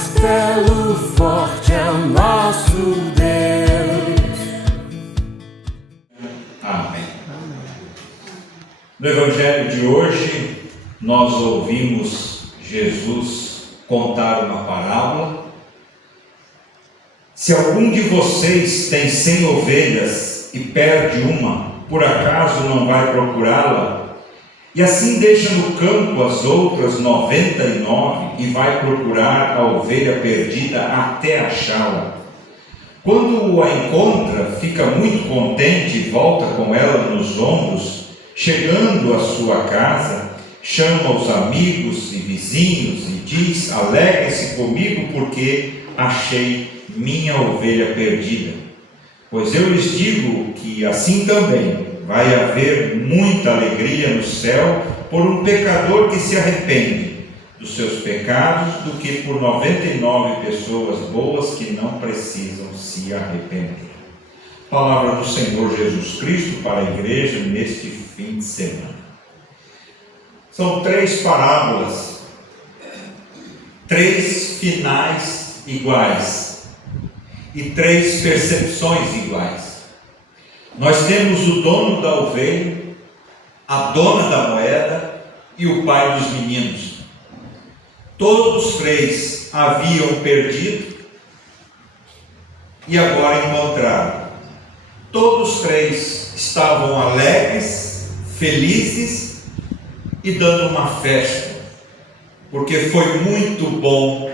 castelo forte é o nosso Deus. Amém. No Evangelho de hoje, nós ouvimos Jesus contar uma parábola. Se algum de vocês tem 100 ovelhas e perde uma, por acaso não vai procurá-la? E assim deixa no campo as outras 99 e vai procurar a ovelha perdida até achá-la. Quando a encontra, fica muito contente e volta com ela nos ombros. Chegando à sua casa, chama os amigos e vizinhos e diz: alegrem-se comigo porque achei minha ovelha perdida. Pois eu lhes digo que assim também vai haver muita alegria no céu por um pecador que se arrepende dos seus pecados do que por 99 pessoas boas que não precisam se arrepender. Palavra do Senhor Jesus Cristo para a igreja neste fim de semana. São 3 parábolas, 3 finais iguais e 3 percepções iguais. Nós temos o dono da ovelha, a dona da moeda e o pai dos meninos. Todos os 3 haviam perdido e agora encontraram. Todos os 3 estavam alegres, felizes e dando uma festa, porque foi muito bom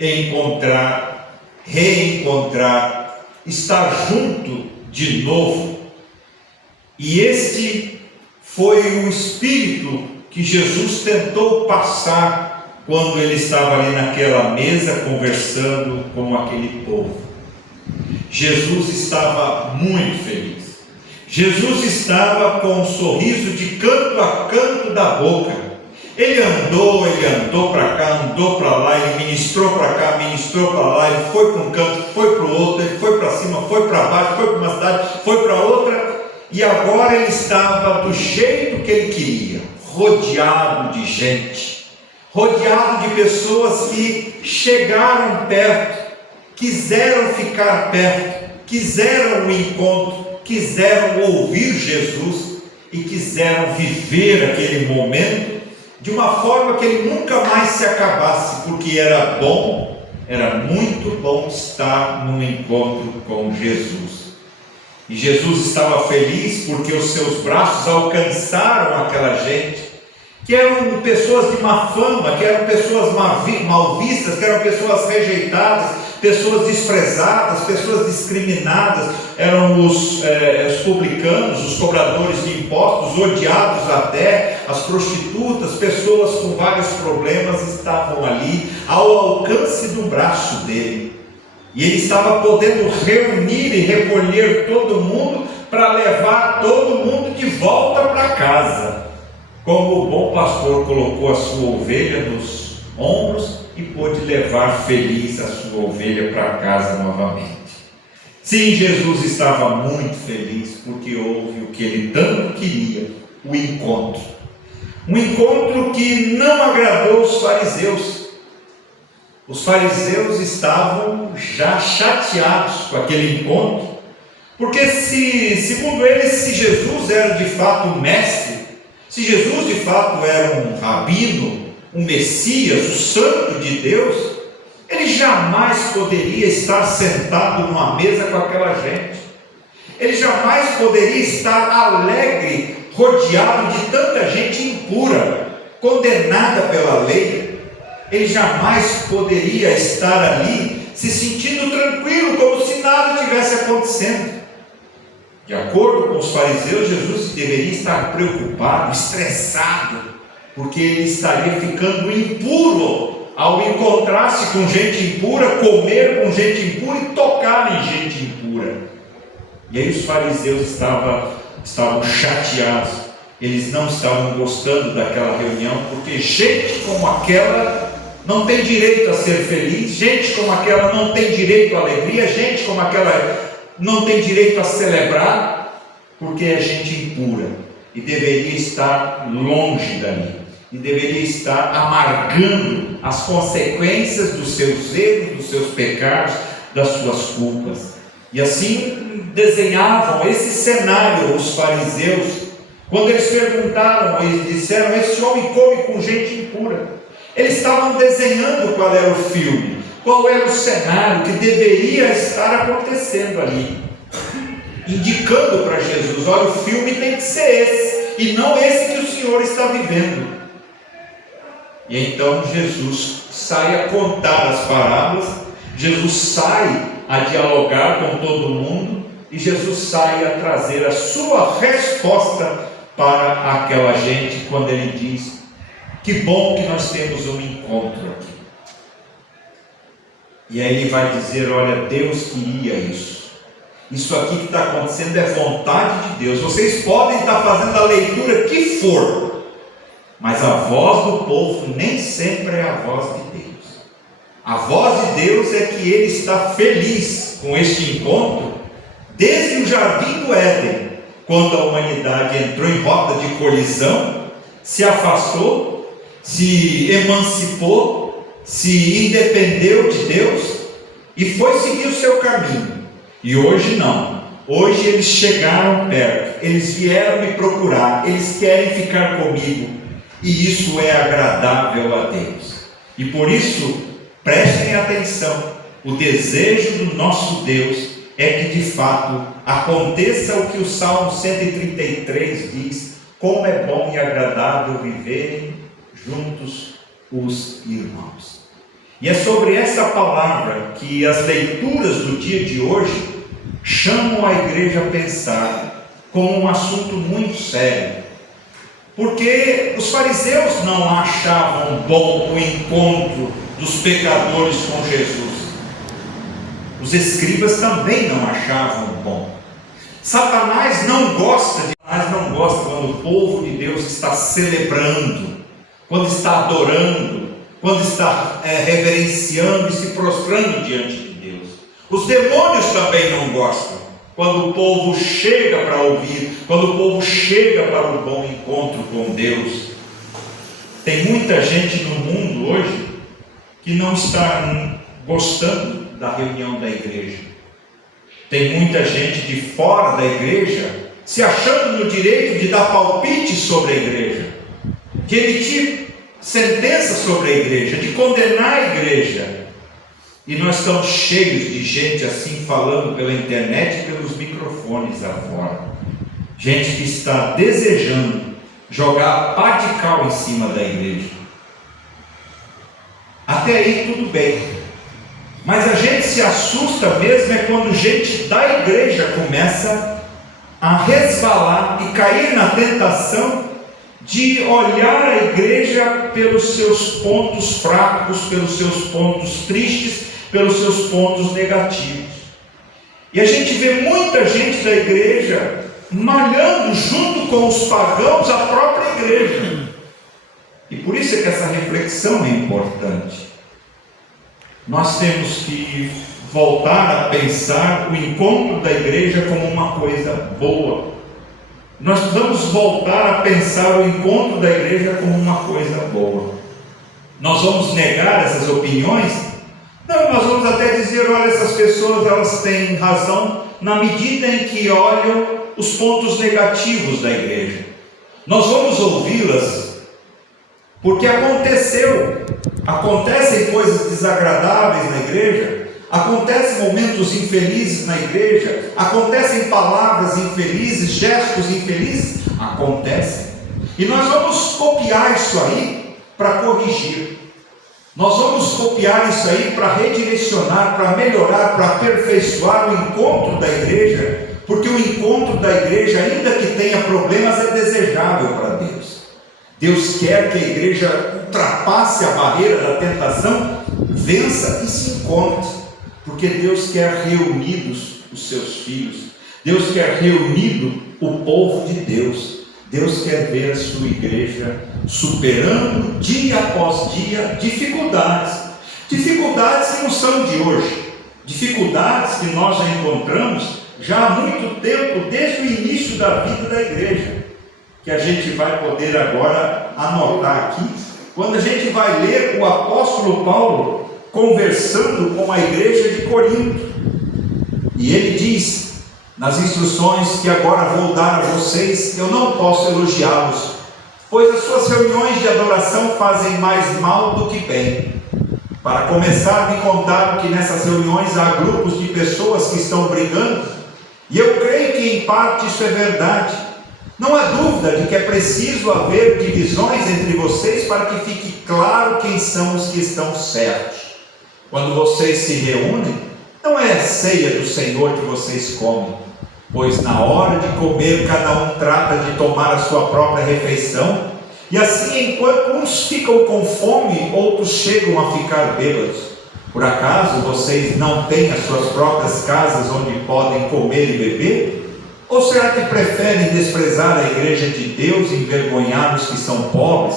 encontrar, reencontrar, estar junto de novo. E este foi o espírito que Jesus tentou passar quando ele estava ali naquela mesa conversando com aquele povo. Jesus estava muito feliz. Jesus estava com um sorriso de canto a canto da boca. Ele andou para cá, andou para lá, ele ministrou para cá, ministrou para lá, ele foi para um canto, foi para o outro, ele foi para cima, foi para baixo, foi para uma cidade, foi para outra, e agora ele estava do jeito que ele queria, rodeado de gente, rodeado de pessoas que chegaram perto, quiseram ficar perto, quiseram o encontro, quiseram ouvir Jesus e quiseram viver aquele momento de uma forma que ele nunca mais se acabasse, porque era bom, era muito bom estar num encontro com Jesus. E Jesus estava feliz porque os seus braços alcançaram aquela gente, que eram pessoas de má fama, que eram pessoas mal vistas, que eram pessoas rejeitadas, pessoas desprezadas, pessoas discriminadas. Eram os publicanos, os cobradores de impostos, odiados até, as prostitutas, pessoas com vários problemas estavam ali ao alcance do braço dele. E ele estava podendo reunir e recolher todo mundo para levar todo mundo de volta para casa. Como o bom pastor colocou a sua ovelha nos ombros e pôde levar feliz a sua ovelha para casa novamente. Sim, Jesus estava muito feliz porque houve o que ele tanto queria, o encontro. Um encontro que não agradou os fariseus. Os fariseus estavam já chateados com aquele encontro, porque segundo eles, se Jesus era de fato um mestre, se Jesus de fato era um rabino, um Messias, o Santo de Deus, ele jamais poderia estar sentado numa mesa com aquela gente. Ele jamais poderia estar alegre, rodeado de tanta gente impura, condenada pela lei. Ele jamais poderia estar ali se sentindo tranquilo, como se nada tivesse acontecendo. De acordo com os fariseus, Jesus deveria estar preocupado, estressado, porque ele estaria ficando impuro ao encontrar-se com gente impura, comer com gente impura e tocar em gente impura. E aí os fariseus estavam chateados, eles não estavam gostando daquela reunião, porque gente como aquela não tem direito a ser feliz, gente como aquela não tem direito à alegria, gente como aquela não tem direito a celebrar, porque é gente impura e deveria estar longe dali. e deveria estar amargando as consequências dos seus erros, dos seus pecados, das suas culpas. E assim desenhavam esse cenário os fariseus, quando eles perguntaram, eles disseram: esse homem come com gente impura. Eles estavam desenhando qual era o filme, qual era o cenário que deveria estar acontecendo ali, indicando para Jesus: olha, o filme tem que ser esse, e não esse que o Senhor está vivendo. E então Jesus sai a contar as parábolas, Jesus sai a dialogar com todo mundo, e Jesus sai a trazer a sua resposta para aquela gente, quando ele diz: que bom que nós temos um encontro aqui. E aí ele vai dizer: olha, Deus queria isso. Isso aqui que está acontecendo é vontade de Deus. Vocês podem estar fazendo a leitura que for, mas a voz do povo nem sempre é a voz de Deus. A voz de Deus é que Ele está feliz com este encontro desde o Jardim do Éden, quando a humanidade entrou em rota de colisão, se afastou, se emancipou, se independeu de Deus e foi seguir o seu caminho. E hoje não. Hoje eles chegaram perto, eles vieram me procurar, eles querem ficar comigo, e isso é agradável a Deus. E por isso, prestem atenção, o desejo do nosso Deus é que de fato aconteça o que o Salmo 133 diz: como é bom e agradável viverem juntos os irmãos. E é sobre essa palavra que as leituras do dia de hoje chamam a igreja a pensar como um assunto muito sério. Porque os fariseus não achavam bom o encontro dos pecadores com Jesus. Os escribas também não achavam bom. Satanás não gosta quando o povo de Deus está celebrando, quando está adorando, quando está reverenciando e se prostrando diante de Deus. Os demônios também não gostam quando o povo chega para ouvir, quando o povo chega para um bom encontro com Deus. Tem muita gente no mundo hoje que não está gostando da reunião da igreja. Tem muita gente de fora da igreja se achando no direito de dar palpite sobre a igreja, de emitir sentença sobre a igreja, de condenar a igreja. E nós estamos cheios de gente assim falando pela internet e pelos microfones afora. Gente que está desejando jogar pá de cal em cima da igreja. Até aí tudo bem. Mas a gente se assusta mesmo é quando gente da igreja começa a resvalar e cair na tentação de olhar a igreja pelos seus pontos fracos, pelos seus pontos tristes, pelos seus pontos negativos. E a gente vê muita gente da igreja malhando junto com os pagãos a própria igreja. E por isso é que essa reflexão é importante. Nós temos que voltar a pensar o encontro da igreja como uma coisa boa. Nós precisamos voltar a pensar o encontro da igreja como uma coisa boa. Nós vamos negar essas opiniões? Não, nós vamos até dizer: olha, essas pessoas elas têm razão na medida em que olham os pontos negativos da igreja. Nós vamos ouvi-las porque acontecem coisas desagradáveis na igreja, acontecem momentos infelizes na igreja, acontecem palavras infelizes, gestos infelizes, acontecem. E nós vamos copiar isso aí para corrigir. Nós vamos copiar isso aí para redirecionar, para melhorar, para aperfeiçoar o encontro da igreja, porque o encontro da igreja, ainda que tenha problemas, é desejável para Deus. Deus quer que a igreja ultrapasse a barreira da tentação, vença e se encontre, porque Deus quer reunidos os seus filhos, Deus quer reunido o povo de Deus. Deus quer ver a sua igreja superando dia após dia dificuldades que não são de hoje, dificuldades que nós já encontramos já há muito tempo, desde o início da vida da igreja, que a gente vai poder agora anotar aqui, quando a gente vai ler o apóstolo Paulo conversando com a igreja de Corinto. E ele diz nas instruções que agora vou dar a vocês: eu não posso elogiá-los, pois as suas reuniões de adoração fazem mais mal do que bem. Para começar, me contaram que nessas reuniões há grupos de pessoas que estão brigando, e eu creio que em parte isso é verdade. Não há dúvida de que é preciso haver divisões entre vocês para que fique claro quem são os que estão certos. Quando vocês se reúnem, não é a ceia do Senhor que vocês comem, pois na hora de comer cada um trata de tomar a sua própria refeição, e assim enquanto uns ficam com fome, outros chegam a ficar bêbados. Por acaso vocês não têm as suas próprias casas onde podem comer e beber? Ou será que preferem desprezar a igreja de Deus e envergonhar os que são pobres?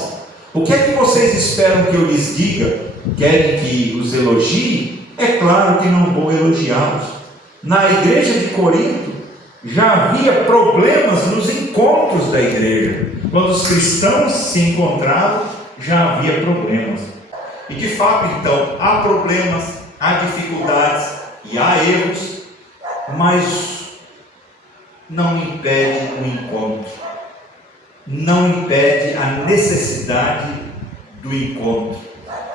O que é que vocês esperam que eu lhes diga? Querem que os elogie? É claro que não vou elogiá-los. Na igreja de Corinto já havia problemas nos encontros da igreja. Quando os cristãos se encontravam, já havia problemas. E de fato, então, há problemas, há dificuldades e há erros, mas não impede o encontro, não impede a necessidade do encontro.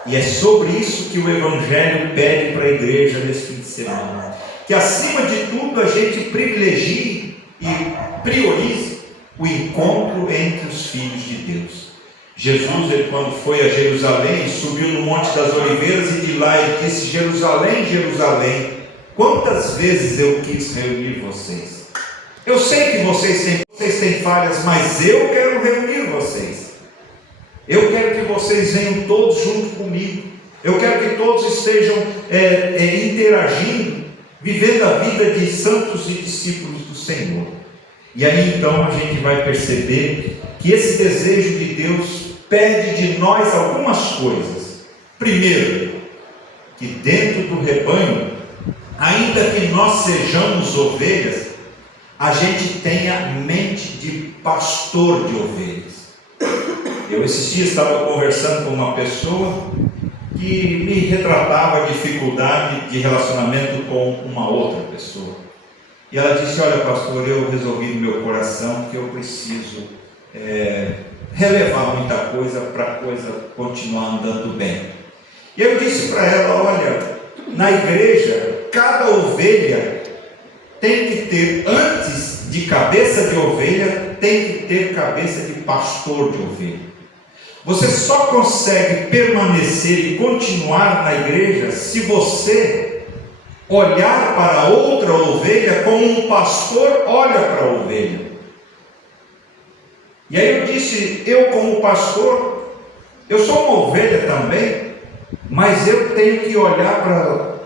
E é sobre isso que o Evangelho pede para a igreja nesse fim de semana, que acima de tudo a gente privilegie e priorize o encontro entre os filhos de Deus. Jesus, ele, quando foi a Jerusalém, subiu no Monte das Oliveiras e de lá ele disse: Jerusalém, Jerusalém, quantas vezes eu quis reunir vocês. Eu sei que vocês têm falhas, mas eu quero reunir vocês. Eu quero que vocês venham todos junto comigo. Eu quero que todos estejam interagindo, vivendo a vida de santos e discípulos do Senhor. E aí então a gente vai perceber que esse desejo de Deus pede de nós algumas coisas. Primeiro, que dentro do rebanho, ainda que nós sejamos ovelhas, a gente tenha mente de pastor de ovelhas. Eu esses dias estava conversando com uma pessoa que me retratava a dificuldade de relacionamento com uma outra pessoa. E ela disse: olha, pastor, eu resolvi no meu coração que eu preciso relevar muita coisa para a coisa continuar andando bem. E eu disse para ela: olha, na igreja, cada ovelha tem que ter, antes de cabeça de ovelha, tem que ter cabeça de pastor de ovelha. Você só consegue permanecer e continuar na igreja se você olhar para outra ovelha como um pastor olha para a ovelha. E aí eu disse: eu como pastor, eu sou uma ovelha também, mas eu tenho que olhar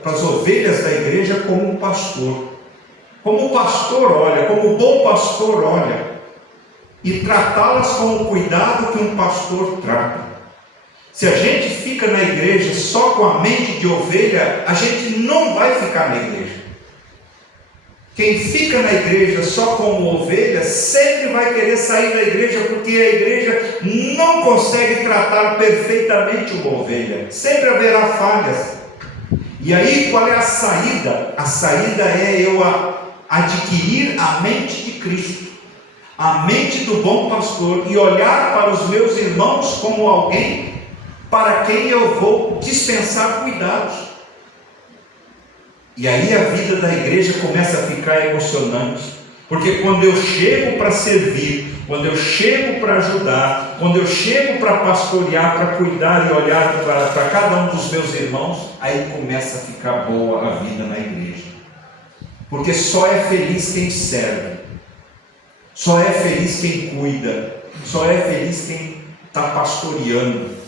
para as ovelhas da igreja como um pastor. Como o pastor olha, como o bom pastor olha, e tratá-las com o cuidado que um pastor trata. Se a gente fica na igreja só com a mente de ovelha, a gente não vai ficar na igreja. Quem fica na igreja só como ovelha, sempre vai querer sair da igreja, porque a igreja não consegue tratar perfeitamente uma ovelha. Sempre haverá falhas. E aí qual é a saída? A saída é eu adquirir a mente de Cristo, a mente do bom pastor, e olhar para os meus irmãos como alguém para quem eu vou dispensar cuidados. E aí a vida da igreja começa a ficar emocionante, porque quando eu chego para servir, quando eu chego para ajudar, quando eu chego para pastorear, para cuidar e olhar para cada um dos meus irmãos, aí começa a ficar boa a vida na igreja. Porque só é feliz quem serve, só é feliz quem cuida, só é feliz quem está pastoreando.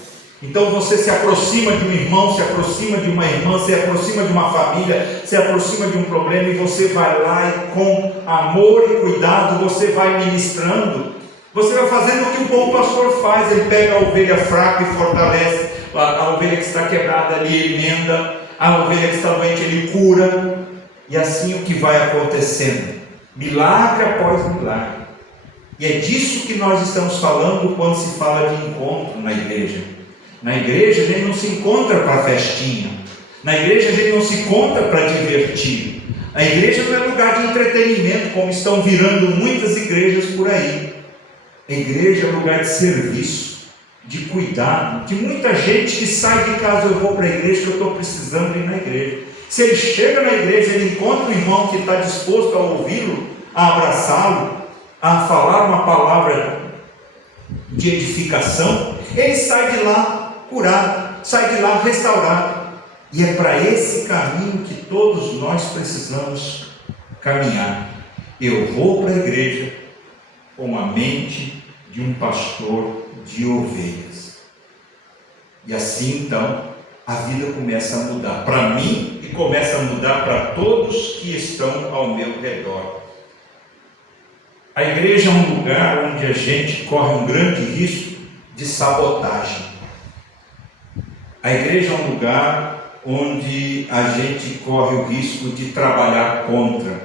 Então você se aproxima de um irmão, se aproxima de uma irmã, se aproxima de uma família, se aproxima de um problema, e você vai lá e com amor e cuidado você vai ministrando. Você vai fazendo o que o bom pastor faz. Ele pega a ovelha fraca e fortalece, a ovelha que está quebrada ele emenda, a ovelha que está doente ele cura. E assim o que vai acontecendo, milagre após milagre. E é disso que nós estamos falando quando se fala de encontro na igreja. Na igreja a gente não se encontra para festinha. Na igreja a gente não se encontra para divertir. A igreja não é lugar de entretenimento, como estão virando muitas igrejas por aí. A igreja é lugar de serviço, de cuidado, de muita gente que sai de casa, eu vou para a igreja que eu estou precisando ir na igreja. Se ele chega na igreja, ele encontra um irmão que está disposto a ouvi-lo, a abraçá-lo, a falar uma palavra de edificação, ele sai de lá curado, sai de lá restaurado. E é para esse caminho que todos nós precisamos caminhar. Eu vou para a igreja com a mente de um pastor de ovelhas. E assim então a vida começa a mudar para mim e começa a mudar para todos que estão ao meu redor. A igreja é um lugar onde a gente corre um grande risco de sabotagem. A igreja é um lugar onde a gente corre o risco de trabalhar contra.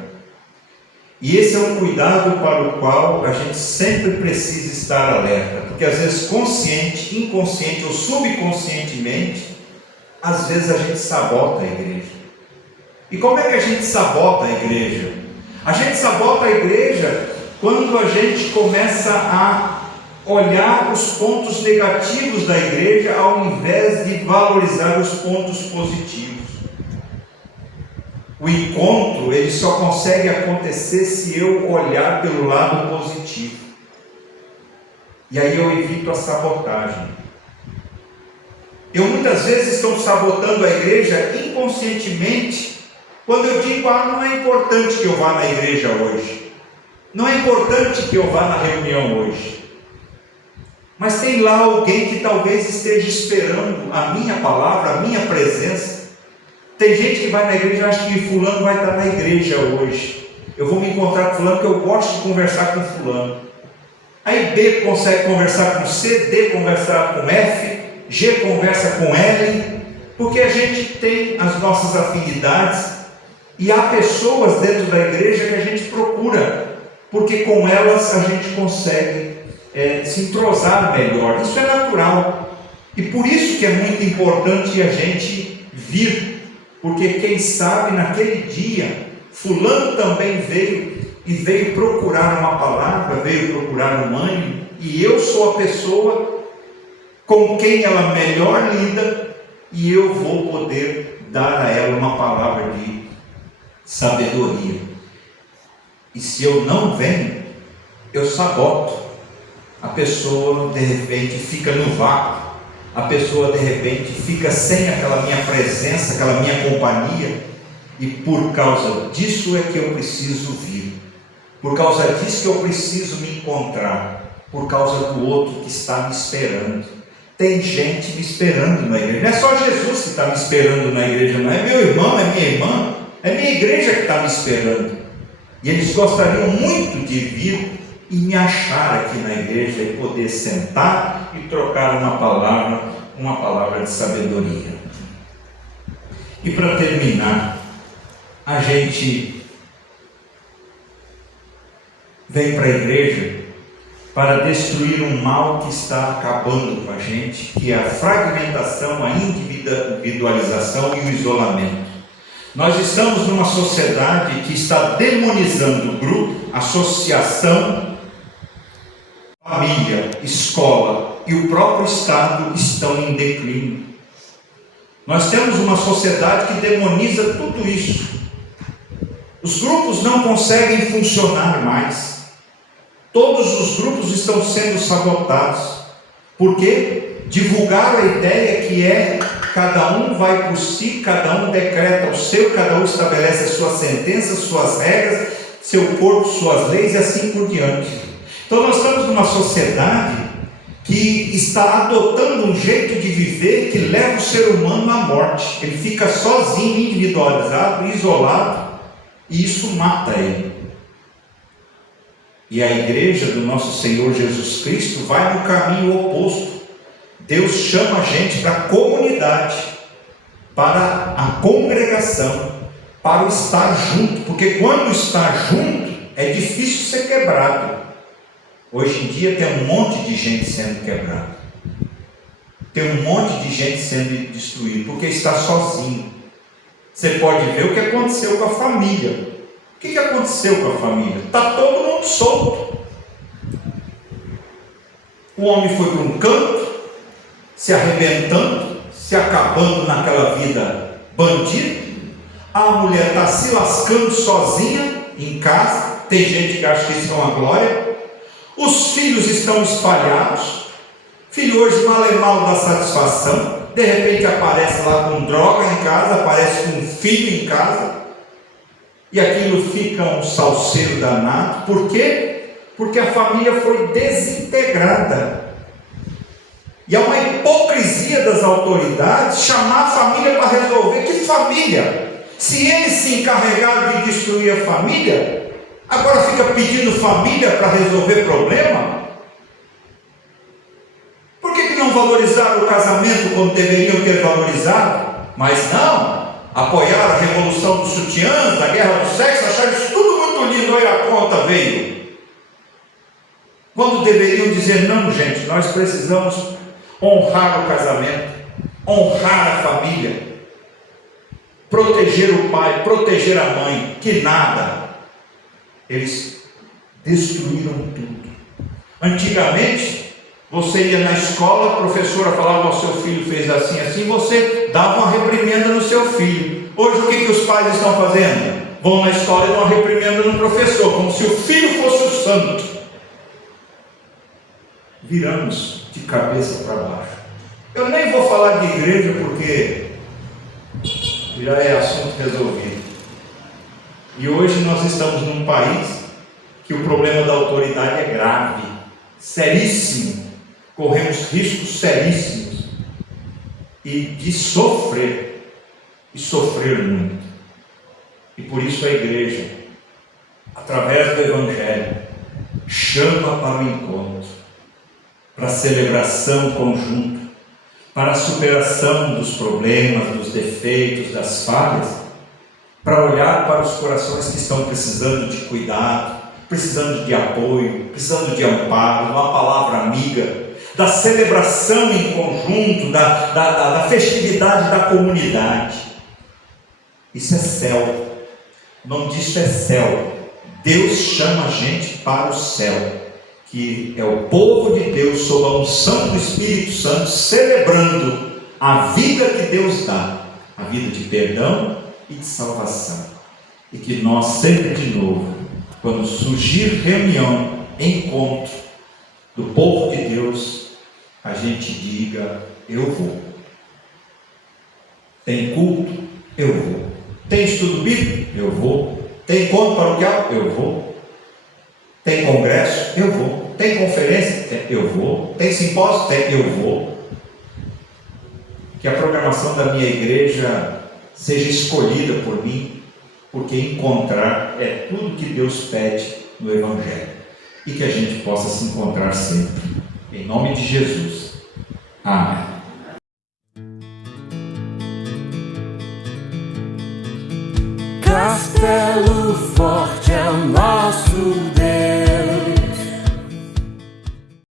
E esse é um cuidado para o qual a gente sempre precisa estar alerta, porque às vezes consciente, inconsciente ou subconscientemente, às vezes a gente sabota a igreja. E como é que a gente sabota a igreja? A gente sabota a igreja quando a gente começa a olhar os pontos negativos da igreja ao invés de valorizar os pontos positivos. O encontro, ele só consegue acontecer se eu olhar pelo lado positivo. E aí eu evito a sabotagem. Eu muitas vezes estou sabotando a igreja inconscientemente, quando eu digo, não é importante que eu vá na igreja hoje. Não é importante que eu vá na reunião hoje. Mas tem lá alguém que talvez esteja esperando a minha palavra, a minha presença. Tem gente que vai na igreja e acha que fulano vai estar na igreja hoje. Eu vou me encontrar com fulano porque eu gosto de conversar com fulano. Aí B consegue conversar com C, D conversar com F, G conversa com L, porque a gente tem as nossas afinidades e há pessoas dentro da igreja que a gente procura, porque com elas a gente consegue se entrosar melhor. Isso é natural. E por isso que é muito importante a gente vir. Porque quem sabe naquele dia, fulano também veio e veio procurar uma palavra, veio procurar um ânimo, e eu sou a pessoa com quem ela melhor lida, e eu vou poder dar a ela uma palavra de sabedoria. E se eu não venho, eu saboto. A pessoa de repente fica no vácuo. A pessoa de repente fica sem aquela minha presença, aquela minha companhia, e por causa disso é que eu preciso vir, por causa disso que eu preciso me encontrar, por causa do outro que está me esperando. Tem gente me esperando na igreja, não é só Jesus que está me esperando na igreja, não é meu irmão, é minha irmã, é minha igreja que está me esperando, e eles gostariam muito de vir e me achar aqui na igreja e poder sentar e trocar uma palavra de sabedoria. E para terminar, a gente vem para a igreja para destruir um mal que está acabando com a gente, que é a fragmentação, a individualização e o isolamento. Nós estamos numa sociedade que está demonizando o grupo, associação, família, escola e o próprio Estado estão em declínio. Nós temos uma sociedade que demoniza tudo isso. Os grupos não conseguem funcionar mais. Todos os grupos estão sendo sabotados. Por quê? Divulgaram a ideia que é cada um vai por si, cada um decreta o seu, cada um estabelece as suas sentenças, suas regras, seu corpo, suas leis e assim por diante. Então nós estamos numa sociedade que está adotando um jeito de viver que leva o ser humano à morte. Ele fica sozinho, individualizado, isolado, e isso mata ele. E a igreja do nosso Senhor Jesus Cristo vai no caminho oposto. Deus chama a gente para a comunidade, para a congregação, para o estar junto, porque quando está junto é difícil ser quebrado. Hoje em dia tem um monte de gente sendo quebrada. Tem um monte de gente sendo destruída, porque está sozinho. Você pode ver o que aconteceu com a família. O que aconteceu com a família? Está todo mundo solto. O homem foi para um canto, se arrebentando, se acabando naquela vida bandida. A mulher está se lascando sozinha em casa. Tem gente que acha que isso é uma glória. Os filhos estão espalhados. Filho hoje mal e mal dá satisfação. De repente aparece lá com droga em casa, aparece com um filho em casa. E aquilo fica um salseiro danado. Por quê? Porque a família foi desintegrada. E é uma hipocrisia das autoridades chamar a família para resolver. Que família? Se eles se encarregaram de destruir a família, agora fica pedindo família para resolver problema? Por que não valorizaram o casamento como deveriam ter valorizado? Mas não, apoiaram a revolução dos sutiãs, a guerra do sexo, acharam isso tudo muito lindo, aí a conta veio. Quando deveriam dizer, não gente, nós precisamos honrar o casamento, honrar a família, proteger o pai, proteger a mãe, que nada. Eles destruíram tudo. Antigamente, você ia na escola, a professora falava, o seu filho fez assim, assim, você dava uma reprimenda no seu filho. Hoje o que os pais estão fazendo? Vão na escola e dão uma reprimenda no professor, como se o filho fosse o santo. Viramos de cabeça para baixo. Eu nem vou falar de igreja porque já é assunto resolvido. E hoje nós estamos num país que o problema da autoridade é grave, seríssimo. Corremos riscos seríssimos e de sofrer, e sofrer muito. E por isso a igreja, através do Evangelho, chama para o encontro, para a celebração conjunta, para a superação dos problemas, dos defeitos, das falhas, para olhar para os corações que estão precisando de cuidado, precisando de apoio, precisando de amparo, uma palavra amiga, da celebração em conjunto, da festividade da comunidade. Isso é céu. O nome disso é céu. Deus chama a gente para o céu, que é o povo de Deus sob a unção do Espírito Santo, celebrando a vida que Deus dá, a vida de perdão e de salvação. E que nós sempre de novo, quando surgir reunião, encontro do povo de Deus, a gente diga, eu vou. Tem culto? Eu vou. Tem estudo bíblico? Eu vou. Tem encontro paroquial? Eu vou. Tem congresso? Eu vou. Tem conferência? Eu vou. Tem simpósio? Eu vou. Que a programação da minha igreja seja escolhida por mim, porque encontrar é tudo que Deus pede no Evangelho. E que a gente possa se encontrar sempre. Em nome de Jesus. Amém. Castelo forte é o nosso Deus.